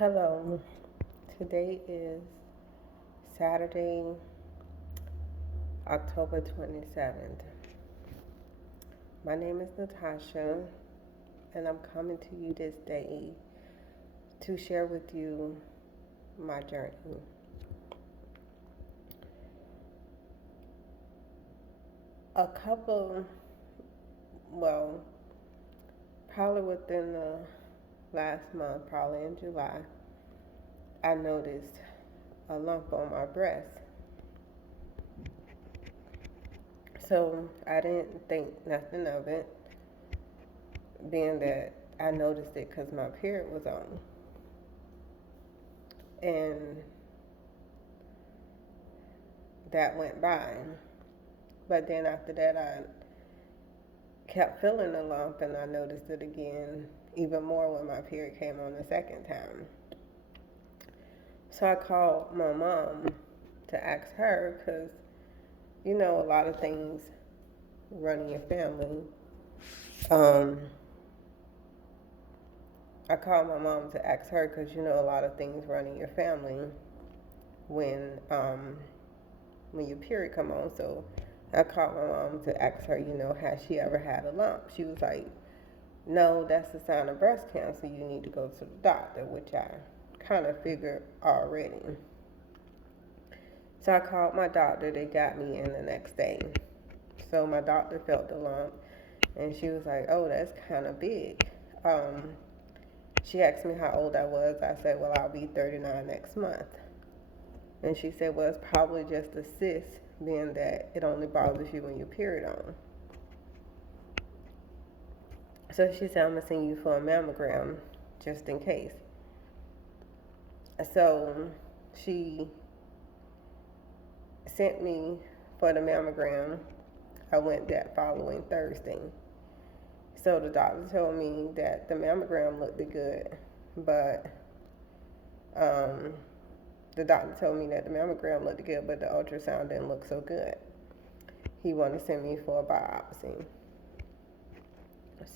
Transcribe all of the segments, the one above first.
Hello, today is Saturday, October 27th. My name is Natasha, and I'm coming to you this day to share with you my journey. A couple, well, probably within the last month, probably in July, I noticed a lump on my breast. So I didn't think nothing of it, being that I noticed it because my period was on. And that went by. But then after that, I kept feeling the lump and I noticed it again, even more when my period came on the second time. So I called my mom to ask her because, a lot of things run in your family. Um, I called my mom to ask her because, a lot of things run in your family when when your period come on. So I called my mom to ask her, has she ever had a lump? She was like, no, that's a sign of breast cancer. You need to go to the doctor, which I kind of figured already. So I called my doctor. They got me in the next day. So my doctor felt the lump, and she was like, oh, that's kind of big. She asked me how old I was. I said, well, I'll be 39 next month. And she said, well, it's probably just a cyst, being that it only bothers you when your period on. So she said, I'm going to send you for a mammogram just in case. So she sent me for the mammogram. I went that following Thursday. So the doctor told me that the mammogram looked good, but the doctor told me that the mammogram looked good, but the ultrasound didn't look so good. He wanted to send me for a biopsy.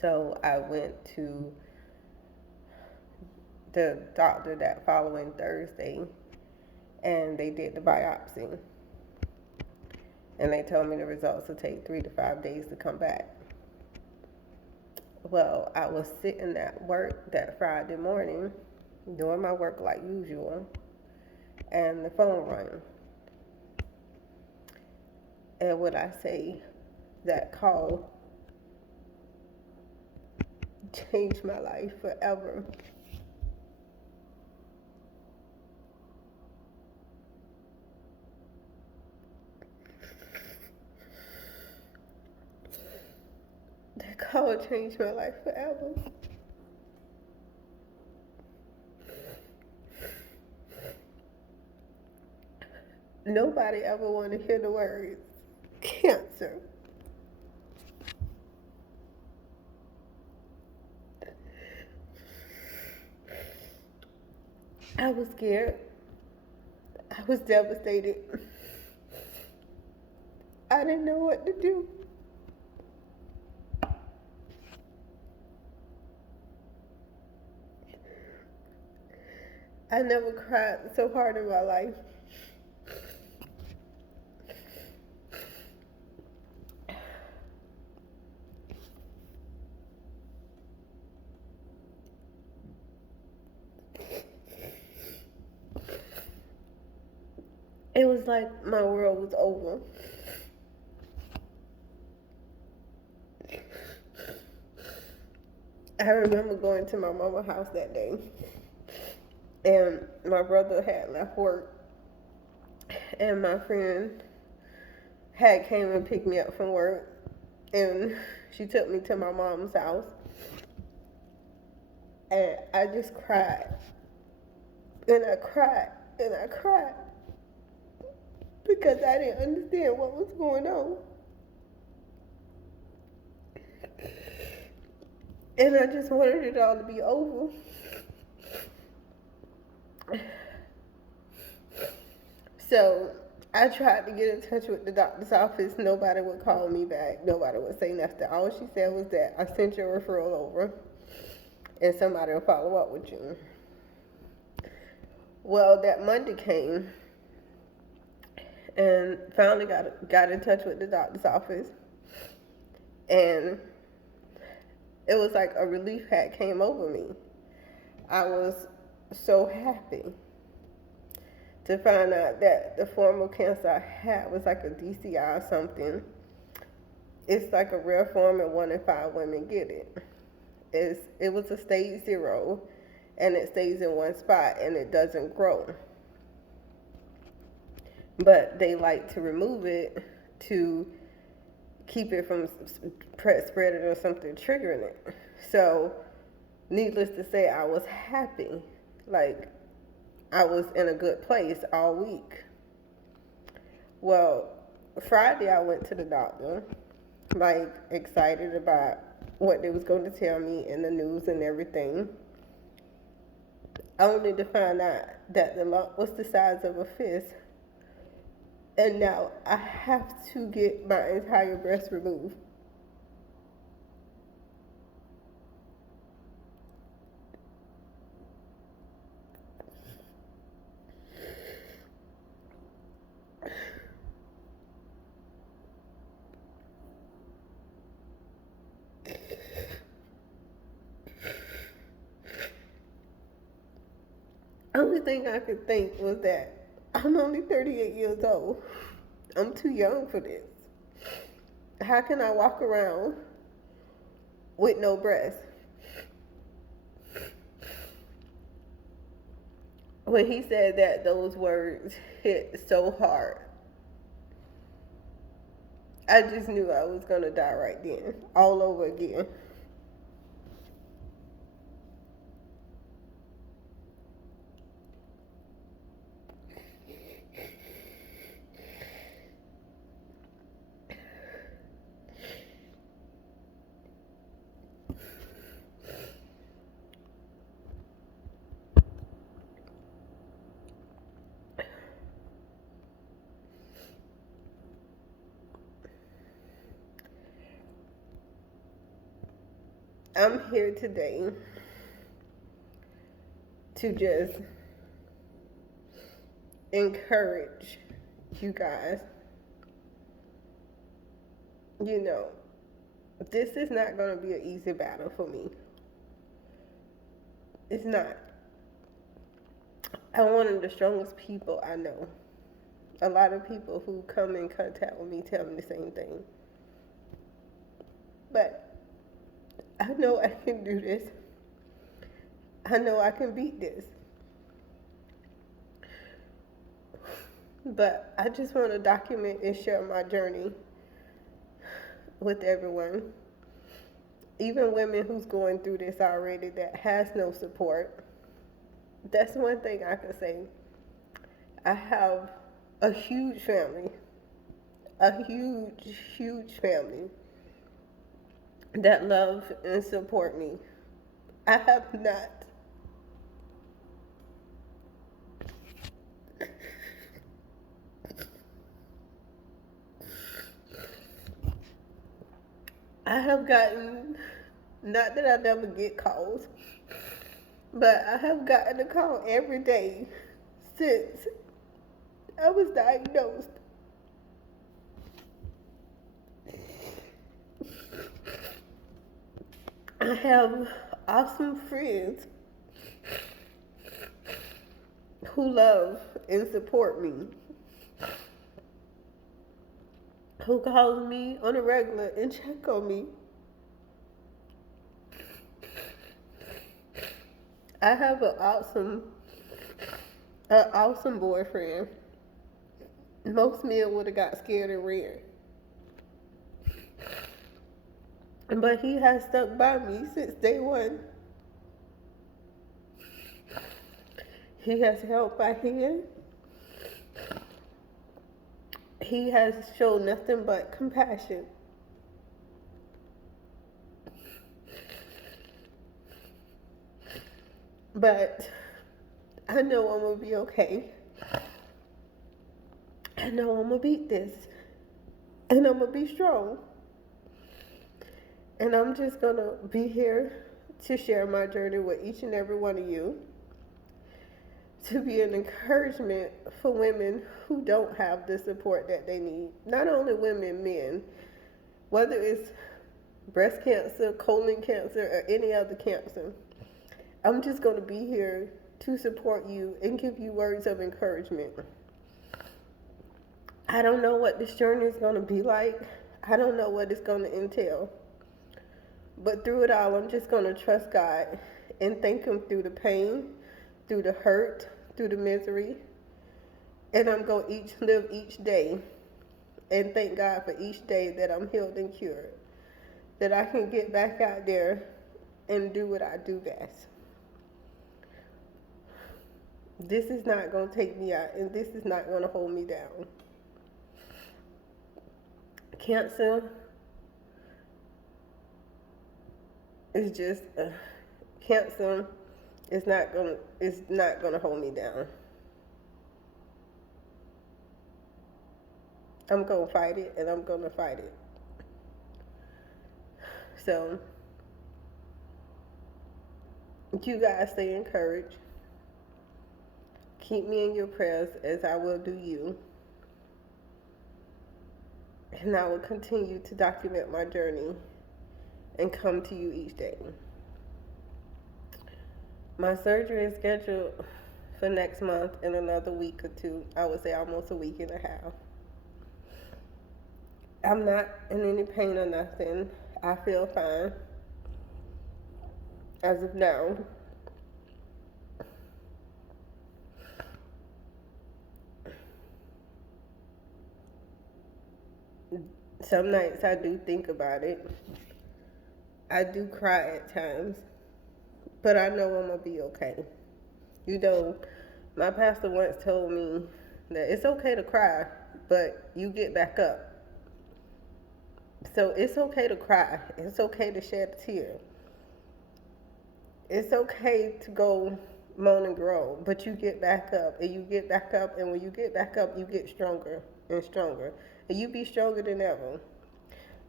So I went to the doctor that following Thursday, and they did the biopsy. And they told me the results will take 3 to 5 days to come back. Well, I was sitting at work that Friday morning, doing my work like usual, and the phone rang. And when I say that call changed my life forever. That call changed my life forever. Nobody ever want to hear the words cancer. I was scared. I was devastated. I didn't know what to do. I never cried so hard in my life. It was like my world was over. I remember going to my mama's house that day, and my brother had left work, and my friend had came and picked me up from work, and she took me to my mom's house, and I just cried, and I cried, and I cried, because I didn't understand what was going on. And I just wanted it all to be over. So I tried to get in touch with the doctor's office. Nobody would call me back. Nobody would say nothing. All she said was that I sent your referral over and somebody will follow up with you. Well, that Monday came and finally got in touch with the doctor's office, and it was like a relief had came over me. I was so happy to find out that the form of cancer I had was like a DCI or something. It's like a rare form, and 1 in 5 women get it. It was a stage 0, and it stays in one spot and it doesn't grow. But they like to remove it to keep it from spreading or something triggering it. So, needless to say, I was happy. Like, I was in a good place all week. Well, Friday I went to the doctor, like excited about what they was going to tell me in the news and everything, only to find out that the lump was the size of a fist, and now I have to get my entire breast removed. Only thing I could think was that I'm only 38 years old. I'm too young for this. How can I walk around with no breast? When he said that, those words hit so hard. I just knew I was gonna die right then, all over again. I'm here today to just encourage you guys. You know, this is not going to be an easy battle for me. It's not. I'm one of the strongest people I know. A lot of people who come in contact with me tell me the same thing. But I know I can do this. I know I can beat this. But I just want to document and share my journey with everyone. Even women who's going through this already that has no support. That's one thing I can say. I have a huge family. A huge, huge family that love and support me. I have not. I have gotten, not that I never get calls, but I have gotten a call every day since I was diagnosed. I have awesome friends who love and support me, who calls me on a regular and check on me. I have an awesome boyfriend. Most men would have got scared and ran. But he has stuck by me since day one. He has held my hand. He has shown nothing but compassion. But I know I'm going to be okay. I know I'm going to beat this. And I'm going to be strong. And I'm just going to be here to share my journey with each and every one of you, to be an encouragement for women who don't have the support that they need. Not only women, men, whether it's breast cancer, colon cancer, or any other cancer. I'm just going to be here to support you and give you words of encouragement. I don't know what this journey is going to be like. I don't know what it's going to entail. But through it all, I'm just going to trust God and thank Him through the pain, through the hurt, through the misery. And I'm going to live each day and thank God for each day that I'm healed and cured. That I can get back out there and do what I do best. This is not going to take me out, and this is not going to hold me down. Cancer is just cancer is not going to hold me down. I'm going to fight it, and I'm going to fight it. So, you guys stay encouraged. Keep me in your prayers as I will do you. And I will continue to document my journey and come to you each day. My surgery is scheduled for next month in another week or two. I would say almost a week and a half. I'm not in any pain or nothing. I feel fine as of now. Some nights I do think about it. I do cry at times, but I know I'm going to be okay. You know, my pastor once told me that it's okay to cry, but you get back up. So it's okay to cry. It's okay to shed a tear. It's okay to go moan and groan, but you get back up, and you get back up, and when you get back up, you get stronger and stronger. And you be stronger than ever.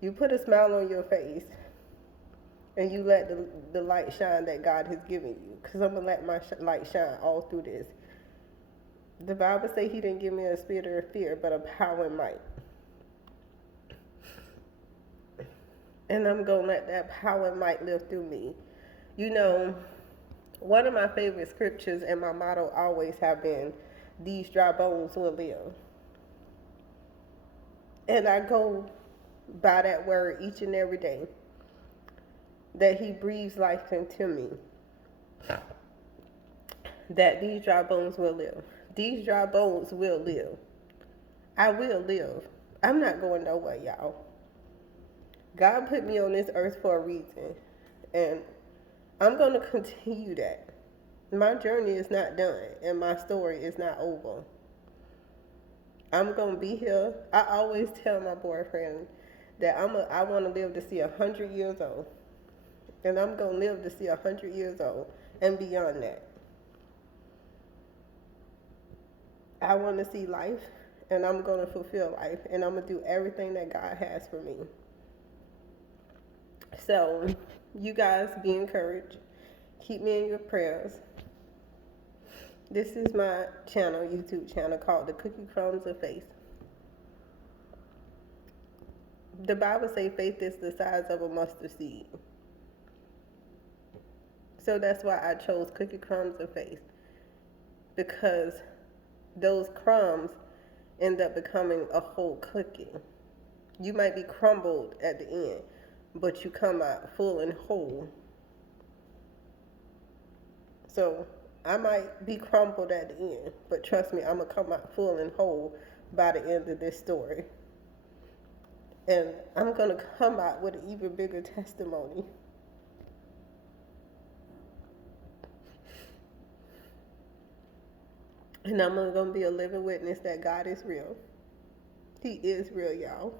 You put a smile on your face, and you let the light shine that God has given you. Because I'm going to let my light shine all through this. The Bible says He didn't give me a spirit of fear, but a power and might. And I'm going to let that power and might live through me. You know, one of my favorite scriptures and my motto always have been, these dry bones will live. And I go by that word each and every day, that He breathes life into me, that these dry bones will live. These dry bones will live. I will live. I'm not going nowhere, y'all. God put me on this earth for a reason, and I'm going to continue that. My journey is not done, and my story is not over. I'm going to be here. I always tell my boyfriend that I want to live to see 100 years old. And I'm going to live to see 100 years old and beyond that. I want to see life, and I'm going to fulfill life, and I'm going to do everything that God has for me. So, you guys be encouraged. Keep me in your prayers. This is my channel, YouTube channel, called The Cookie Crumbs of Faith. The Bible says faith is the size of a mustard seed. So that's why I chose Cookie Crumbs of Faith. Because those crumbs end up becoming a whole cookie. You might be crumbled at the end, but you come out full and whole. So I might be crumbled at the end, but trust me, I'm going to come out full and whole by the end of this story. And I'm going to come out with an even bigger testimony. And I'm going to be a living witness that God is real. He is real, y'all.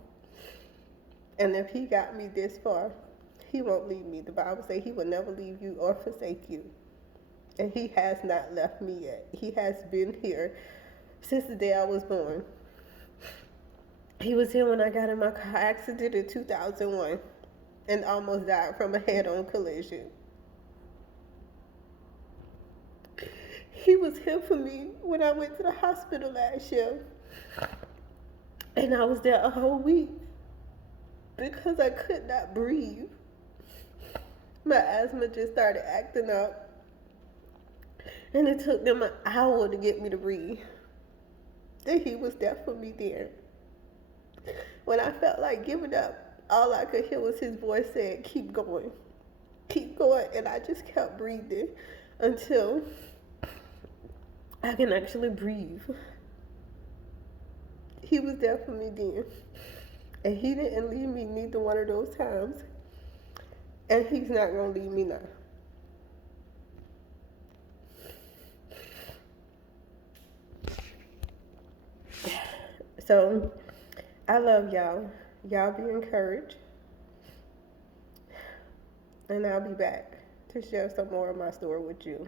And if He got me this far, He won't leave me. The Bible says He will never leave you or forsake you. And He has not left me yet. He has been here since the day I was born. He was here when I got in my car accident in 2001 and almost died from a head-on collision. He was here for me when I went to the hospital last year. And I was there a whole week because I could not breathe. My asthma just started acting up. And it took them an hour to get me to breathe. And he was there for me then. When I felt like giving up, all I could hear was his voice saying, keep going. Keep going. And I just kept breathing until I can actually breathe. He was there for me then. And he didn't leave me neither one of those times. And he's not going to leave me now. So, I love y'all. Y'all be encouraged. And I'll be back to share some more of my story with you.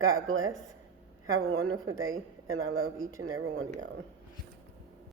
God bless. Have a wonderful day. And I love each and every one of y'all.